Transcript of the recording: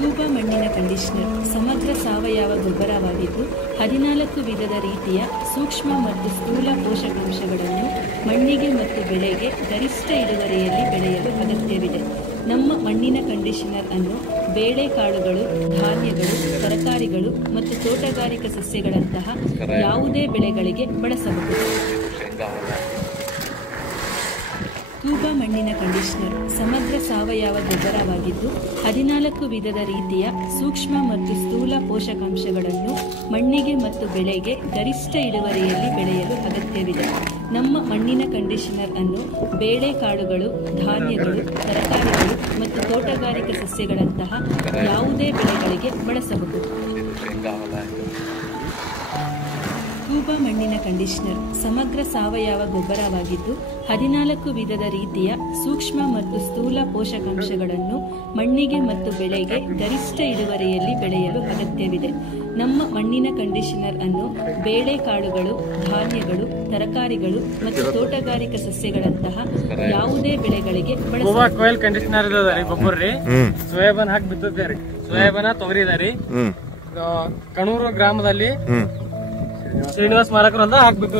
ತೂಬಾ ಮಣ್ಣಿನ ಕಂಡೀಷನರ್ ಸಮಗ್ರ ಸಾವಯವ ಗೊಬ್ಬರವಾಗಿದ್ದು 14 ವಿಧದ ರೀತಿಯ ಸೂಕ್ಷ್ಮ ಮತ್ತು ಸ್ಥೂಲ ಪೋಷಕಾಂಶಗಳನ್ನು ಮಣ್ಣಿಗೆ ಮತ್ತು ಬೆಳೆಗೆ ಗರಿಷ್ಠ ಇಳುವರಿಯಲ್ಲಿ ಬೆಳೆಯಲು ಅಗತ್ಯವಿದೆ. ನಮ್ಮ ಮಣ್ಣಿನ ಕಂಡೀಷನರ್ ಅನ್ನು ಬೇಳೆಕಾಳುಗಳು, ಧಾನ್ಯಗಳು, ತರಕಾರಿಗಳು ಮತ್ತು ತೋಟಗಾರಿಕಾ ಸಸ್ಯಗಳಂತಹ ಯಾವುದೇ ಬೆಳೆಗಳಿಗೆ ಬಳಸಬಹುದು. ತೂಬಾ ಮಣ್ಣಿನ ಕಂಡೀಷನರ್ ಸಮಗ್ರ ಸಾವಯವ ಗೊಬ್ಬರವಾಗಿದ್ದು 14 ವಿಧದ ರೀತಿಯ ಸೂಕ್ಷ್ಮ ಮತ್ತು ಸ್ಥೂಲ ಪೋಷಕಾಂಶಗಳನ್ನು ಮಣ್ಣಿಗೆ ಮತ್ತು ಬೆಳೆಗೆ ಗರಿಷ್ಠ ಇಳುವರಿಯಲ್ಲಿ ಬೆಳೆಯಲು ಅಗತ್ಯವಿದೆ. ನಮ್ಮ ಮಣ್ಣಿನ ಕಂಡೀಷನರ್ ಅನ್ನು ಬೇಳೆಕಾಳುಗಳು, ಧಾನ್ಯಗಳು, ತರಕಾರಿಗಳು ಮತ್ತು ತೋಟಗಾರಿಕಾ ಸಸ್ಯಗಳಂತಹ ಯಾವುದೇ ಬೆಳೆಗಳಿಗೆ ಬಳಸಬಹುದು. ತೂಬಾ ಮಣ್ಣಿನ ಕಂಡೀಷನರ್ ಸಮಗ್ರ ಸಾವಯವ ಗೊಬ್ಬರವಾಗಿದ್ದು 14 ವಿಧದ ರೀತಿಯ ಸೂಕ್ಷ್ಮ ಮತ್ತು ಸ್ಥೂಲ ಪೋಷಕಾಂಶಗಳನ್ನು ಮಣ್ಣಿಗೆ ಮತ್ತು ಬೆಳೆಗೆ ಗರಿಷ್ಠ ಇಳುವರಿಯಲ್ಲಿ ಬೆಳೆಯಲು ಅಗತ್ಯವಿದೆ. ನಮ್ಮ ಮಣ್ಣಿನ ಕಂಡೀಷನರ್ ಅನ್ನು ಬೇಳೆಕಾಳುಗಳು, ಧಾನ್ಯಗಳು, ತರಕಾರಿಗಳು ಮತ್ತು ತೋಟಗಾರಿಕಾ ಸಸ್ಯಗಳಂತಹ ಯಾವುದೇ ಬೆಳೆಗಳಿಗೆ ಬಳಸಬಹುದು. ಕಂಡೀಷನರ್ ಗೊಬ್ಬರ ಸೋಯಾಬೀನ್ ಹಾಕಿ ಬಿತ್ತಿದ್ದಾರೆ. ಸೋಯಾಬೀನ್ ತೊಗರಿದಾರಿ ಕಣೂರು ಗ್ರಾಮದಲ್ಲಿ ಶ್ರೀನಿವಾಸ್ ಮಾಲಕರು ಅಂತ ಹಾಕ್ಬಿಟ್ಟು